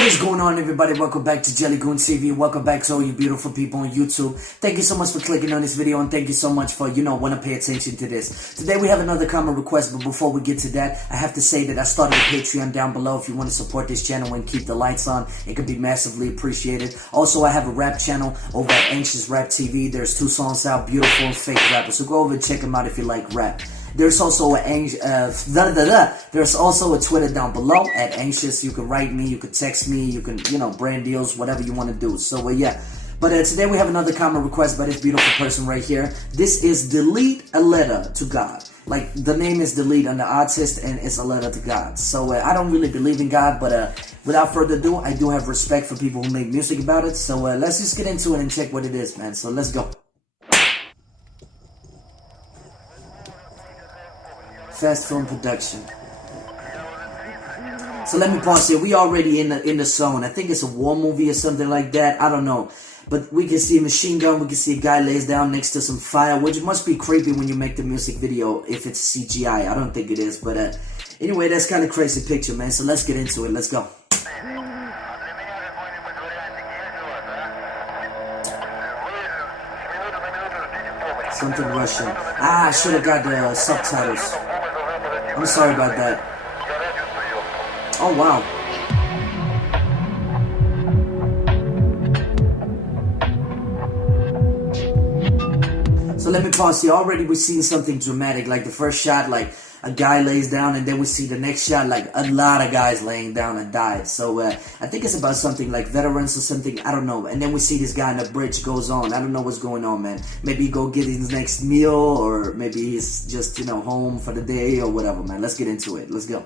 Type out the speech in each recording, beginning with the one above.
What is going on, everybody? Welcome back to Jellygoon TV. Welcome back to all you beautiful people on YouTube. Thank you so much for clicking on this video, and thank you so much for, want to pay attention to this. Today we have another comment request, but before we get to that, I have to say that I started a Patreon down below. If you want to support this channel and keep the lights on, it could be massively appreciated. Also, I have a rap channel over at AnxiousRapTv. There's 2 songs out, beautiful fake rappers. So go over and check them out if you like rap. There's also there's also a Twitter down below at Anxious. You can write me, you can text me, you can, brand deals, whatever you want to do. So, yeah. But today we have another comment request by this beautiful person right here. This is Delete a Letter to God. Like, the name is Delete on the artist, and it's a letter to God. So, I don't really believe in God, but without further ado, I do have respect for people who make music about it. So, let's just get into it and check what it is, man. So, let's go. Fast film production. So let me pause here. We already in the zone. I think it's a war movie or something like that. I don't know. But we can see a machine gun. We can see a guy lays down next to some fire, which must be creepy when you make the music video if it's CGI. I don't think it is. But anyway, that's kind of crazy picture, man. So let's get into it. Let's go. Something Russian. I should have got the subtitles. I'm sorry about that. Oh, wow. So let me pause here. Already we've seen something dramatic. Like the first shot, like a guy lays down, and then we see the next shot, like a lot of guys laying down and died. So I think it's about something like veterans or something. I don't know. And then we see this guy on the bridge goes on. I don't know what's going on, man. Maybe he go get his next meal, or maybe he's just, home for the day or whatever, man. Let's get into it. Let's go.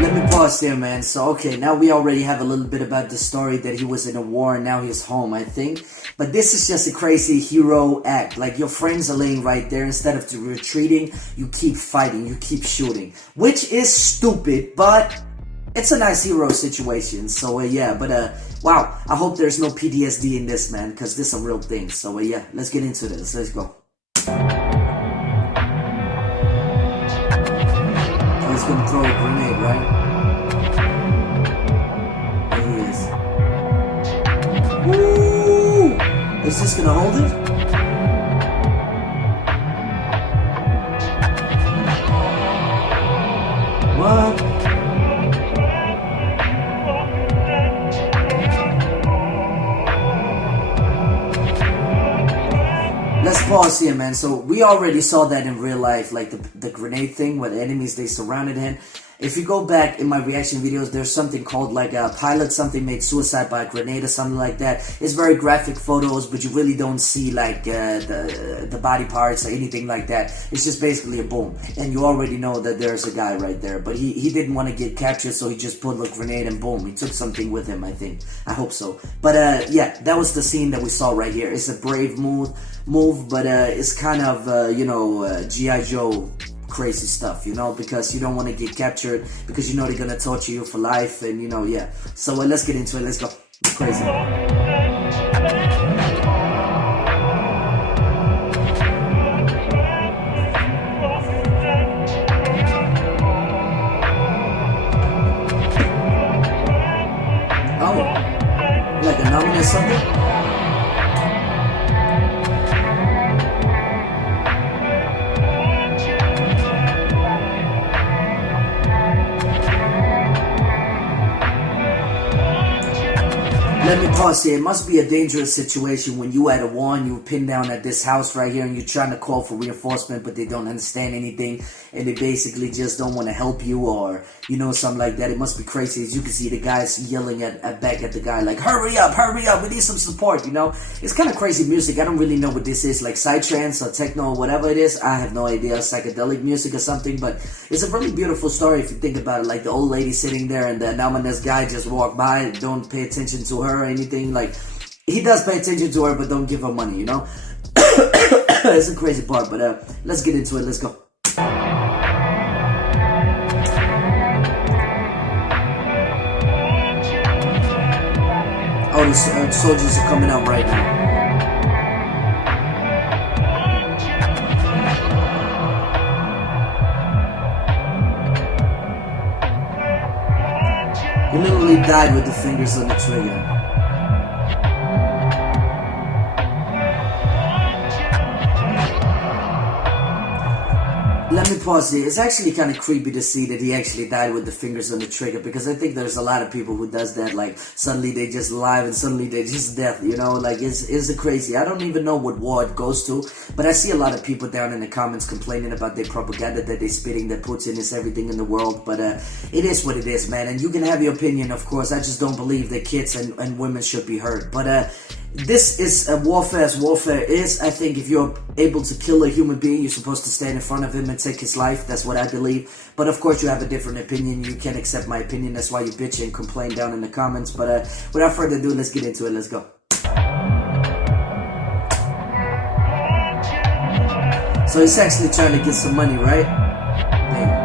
Let me pause there, man. So, okay, now we already have a little bit about the story that he was in a war and now he's home, I think. But this is just a crazy hero act. Like, your friends are laying right there. Instead of retreating, you keep fighting, you keep shooting. Which is stupid, but it's a nice hero situation. So, yeah, but, wow. I hope there's no PTSD in this, man, because this is a real thing. So, yeah, let's get into this. Let's go. He's gonna throw a grenade, right? There he is. Woo! Is this gonna hold it? What? Let's pause here, man. So we already saw that in real life, like the grenade thing where the enemies, they surrounded him. If you go back in my reaction videos, there's something called like a pilot, something made suicide by a grenade or something like that. It's very graphic photos, but you really don't see like the body parts or anything like that. It's just basically a boom. And you already know that there's a guy right there. But he didn't want to get captured, so he just pulled a grenade and boom. He took something with him, I think. I hope so. But yeah, that was the scene that we saw right here. It's a brave move, but it's kind of, G.I. Joe crazy stuff, because you don't want to get captured, because they're gonna torture you for life, and yeah. So let's get into it. Let's go. It's crazy. Oh, like a numbing or something. Let me pause here. It must be a dangerous situation when you at a war and you pinned down at this house right here and you're trying to call for reinforcement, but they don't understand anything and they basically just don't want to help you, or something like that. It must be crazy. As you can see, the guy's yelling at back at the guy like, hurry up, we need some support. It's kind of crazy music. I don't really know what this is, like psytrance or techno or whatever it is. I have no idea. Psychedelic music or something, but it's a really beautiful story if you think about it. Like the old lady sitting there and the anonymous guy just walked by, don't pay attention to her or anything. Like, he does pay attention to her, but don't give her money, It's a crazy part, but let's get into it. Let's go. Oh, the soldiers are coming out right now. He literally died with the fingers on the trigger. Let me pause here. It's actually kind of creepy to see that he actually died with the fingers on the trigger, because I think there's a lot of people who does that. Like, suddenly they just alive and suddenly they just death, Like, it's a crazy. I don't even know what war it goes to, but I see a lot of people down in the comments complaining about their propaganda that they're spitting, that Putin is everything in the world. But it is what it is, man. And you can have your opinion, of course. I just don't believe that kids and women should be hurt. But this is warfare as warfare is. I think if you're able to kill a human being, you're supposed to stand in front of him and take his life. That's what I believe. But of course, you have a different opinion. You can't accept my opinion. That's why you bitch and complain down in the comments. But without further ado, let's get into it. Let's go. So he's actually trying to get some money, right? Damn.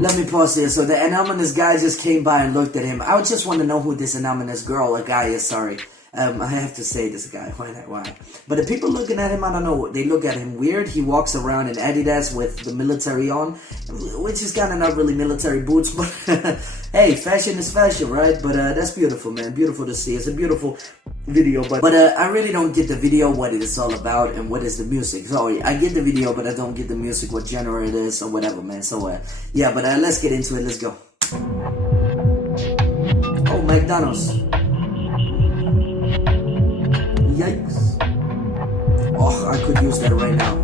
Let me pause here. So the anonymous guy just came by and looked at him. I would just want to know who this anonymous girl or guy is, sorry. I have to say this guy. Why not? Why? But the people looking at him, I don't know. They look at him weird. He walks around in Adidas with the military on, which is kind of not really military boots, but hey, fashion is fashion, right? But that's beautiful, man. Beautiful to see. It's a beautiful video, but I really don't get the video, what it is all about, and what is the music. Sorry, I get the video, but I don't get the music, what genre it is, or whatever, man. So, yeah, but let's get into it. Let's go. Oh, McDonald's. Yikes. Oh, I could use that right now.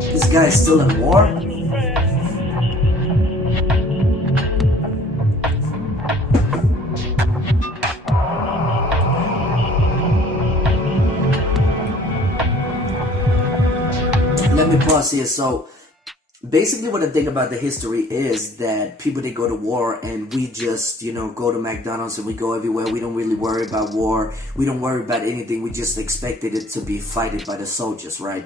This guy is still in war? Let me pause here. So, basically what I think about the history is that people, they go to war and we just, go to McDonald's and we go everywhere. We don't really worry about war. We don't worry about anything. We just expected it to be fighted by the soldiers, right?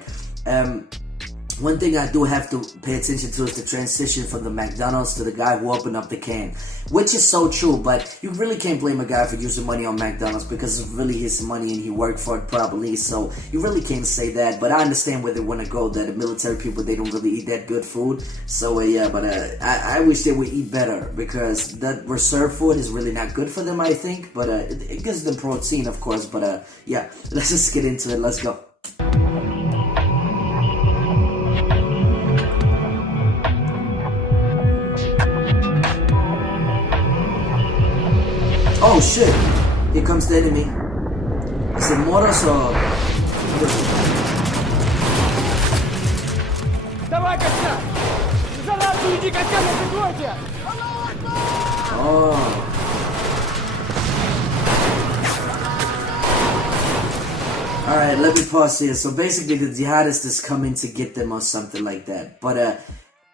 One thing I do have to pay attention to is the transition from the McDonald's to the guy who opened up the can, which is so true, but you really can't blame a guy for using money on McDonald's because it's really his money and he worked for it probably, so you really can't say that. But I understand where they want to go, that the military people, they don't really eat that good food, so yeah, but I wish they would eat better, because that reserve food is really not good for them, I think, but it gives them protein, of course, but yeah, let's just get into it. Let's go. Oh shit, here comes the enemy. Is it Moros or... Давай, Костя! За нацию иди, Костя, на прикройте! Oh. Alright, let me pause here. So basically the jihadists is coming to get them or something like that. But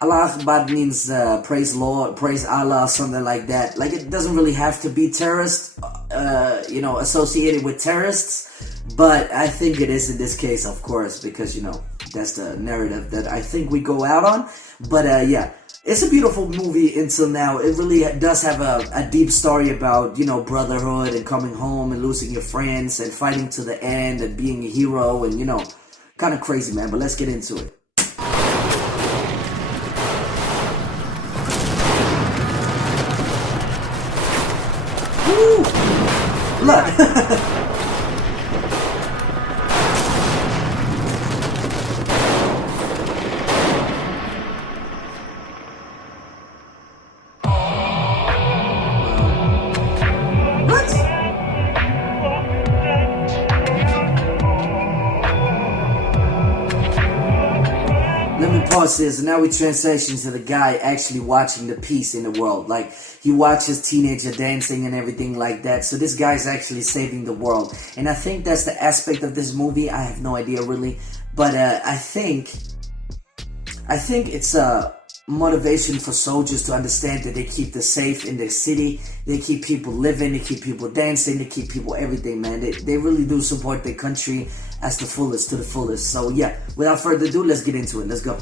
Allah Akbar means praise Lord, praise Allah, something like that. Like, it doesn't really have to be terrorist, associated with terrorists. But I think it is in this case, of course, because, that's the narrative that I think we go out on. But yeah, It's a beautiful movie until now. It really does have a deep story about, you know, brotherhood and coming home and losing your friends and fighting to the end and being a hero and, you know, kind of crazy, man. But let's get into it. Woo! Blood! Let me pause this, and now we transition to the guy actually watching the peace in the world. Like, he watches teenager dancing and everything like that. So this guy's actually saving the world. And I think that's the aspect of this movie. I have no idea really. But I think it's a motivation for soldiers to understand that they keep the safe in their city. They keep people living, they keep people dancing, they keep people everything, man. They really do support their country as the fullest, to the fullest. So yeah, without further ado, let's get into it. Let's go.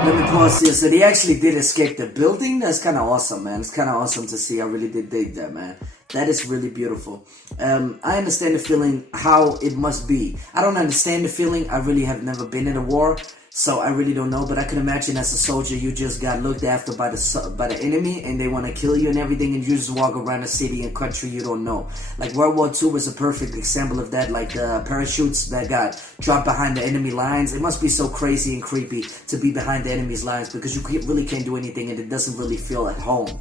Let me pause here. So they actually did escape the building. That's kind of awesome, man. It's kind of awesome to see. I really did dig that, man. That is really beautiful. I understand the feeling, how it must be. I don't understand the feeling. I really have never been in a war, so I really don't know. But I can imagine as a soldier, you just got looked after by the enemy, and they want to kill you and everything, and you just walk around a city and country you don't know. Like World War II was a perfect example of that. Like the parachutes that got dropped behind the enemy lines. It must be so crazy and creepy to be behind the enemy's lines because you really can't do anything, and it doesn't really feel at home.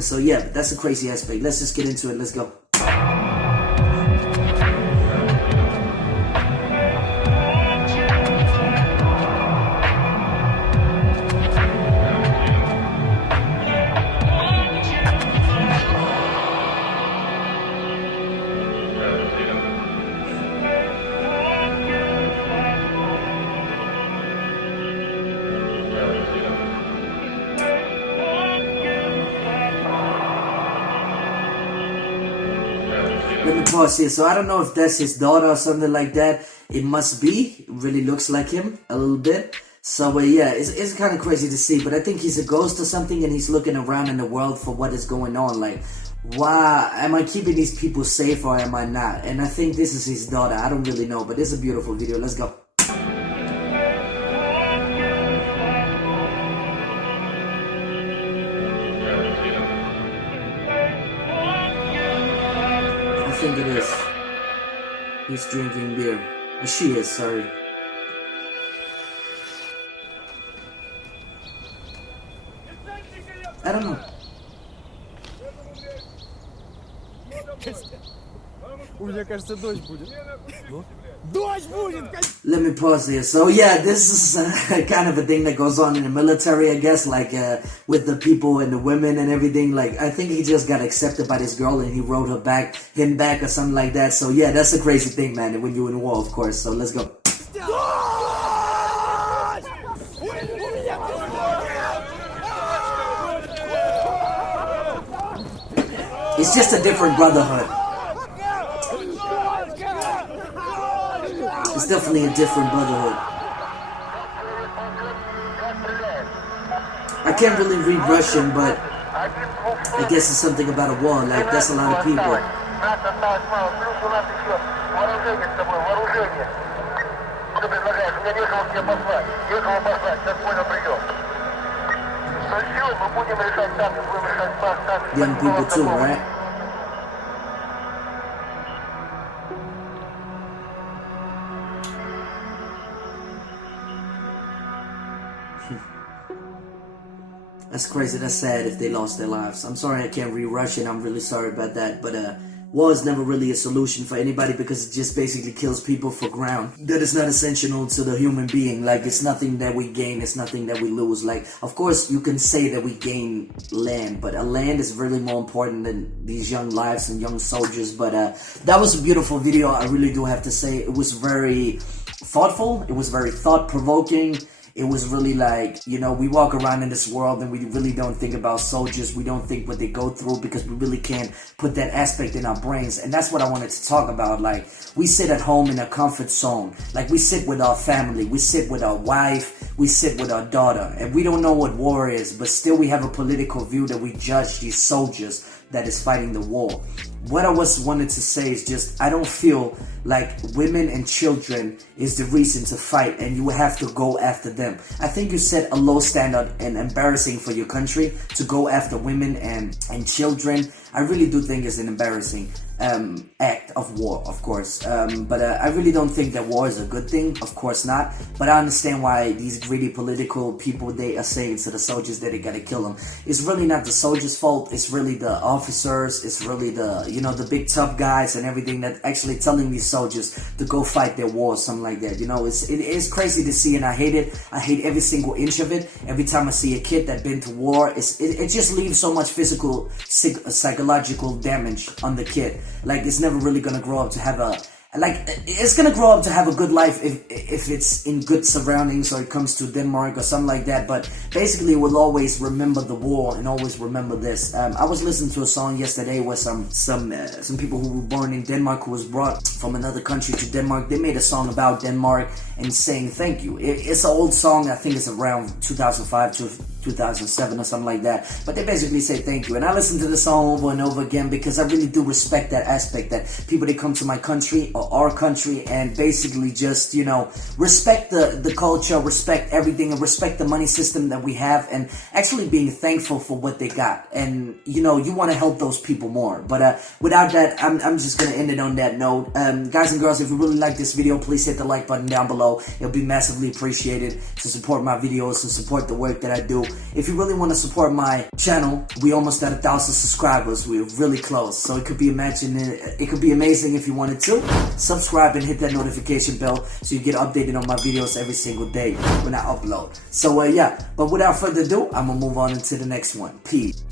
So yeah, that's a crazy aspect. Let's just get into it. Let's go. Let me pause here. So I don't know if that's his daughter or something like that. It must be. It really looks like him a little bit. So yeah, it's kind of crazy to see. But I think he's a ghost or something, and he's looking around in the world for what is going on. Like, why am I keeping these people safe or am I not? And I think this is his daughter. I don't really know, but it's a beautiful video. Let's go. I think it is. He's drinking beer. She is, sorry. I don't know. Мне кажется, дождь будет. Дождь будет! Let me pause here. So yeah, this is kind of a thing that goes on in the military, I guess, like with the people and the women and everything. Like, I think he just got accepted by this girl and he wrote him back or something like that. So yeah, that's a crazy thing, man, when you're in war, of course. So let's go. It's just a different brotherhood. It's definitely a different brotherhood. I can't really read Russian, but I guess it's something about a war. Like, that's a lot of people. Young people too, right? That's crazy, that's sad if they lost their lives. I'm sorry I can't read Russian, I'm really sorry about that, but war is never really a solution for anybody because it just basically kills people for ground that is not essential to the human being. Like, it's nothing that we gain, it's nothing that we lose. Like, of course you can say that we gain land, but a land is really more important than these young lives and young soldiers. But that was a beautiful video, I really do have to say. It was very thoughtful, it was very thought-provoking. It was really like, you know, we walk around in this world and we really don't think about soldiers. We don't think what they go through because we really can't put that aspect in our brains. And that's what I wanted to talk about. Like, we sit at home in a comfort zone. Like, we sit with our family. We sit with our wife. We sit with our daughter. And we don't know what war is, but still we have a political view that we judge these soldiers that is fighting the war. What I wanted to say is just, I don't feel like women and children is the reason to fight and you have to go after them. I think you set a low standard and embarrassing for your country to go after women and children. I really do think it's an embarrassing act of war, of course. But I really don't think that war is a good thing, of course not. But I understand why these greedy political people, they are saying to the soldiers that they gotta kill them. It's really not the soldiers' fault, it's really the officers, it's really the, you know, the big tough guys and everything that actually telling these soldiers to go fight their war or something like that. You know, it is crazy to see and I hate it. I hate every single inch of it. Every time I see a kid that been to war, it just leaves so much physical, psychological damage on the kid. Like, it's never really gonna grow up to have a, like, it's gonna grow up to have a good life if it's in good surroundings or it comes to Denmark or something like that. But basically it will always remember the war and always remember this. I was listening to a song yesterday where some people who were born in Denmark, who was brought from another country to Denmark, they made a song about Denmark and saying thank you. It's an old song, I think it's around 2005 to 2007 or something like that, but they basically say thank you. And I listen to the song over and over again because I really do respect that aspect, that people, they come to my country or our country and basically just, you know, respect the culture, respect everything, and respect the money system that we have, and actually being thankful for what they got. And, you know, you want to help those people more. But without that, I'm just gonna end it on that note. Guys and girls, if you really like this video, please hit the like button down below. It'll be massively appreciated to support my videos, to support the work that I do. If you really want to support my channel, we almost at 1,000 subscribers. We're really close, so it could be amazing if you wanted to. Subscribe and hit that notification bell so you get updated on my videos every single day when I upload. So yeah, but without further ado, I'm gonna move on into the next one. Peace.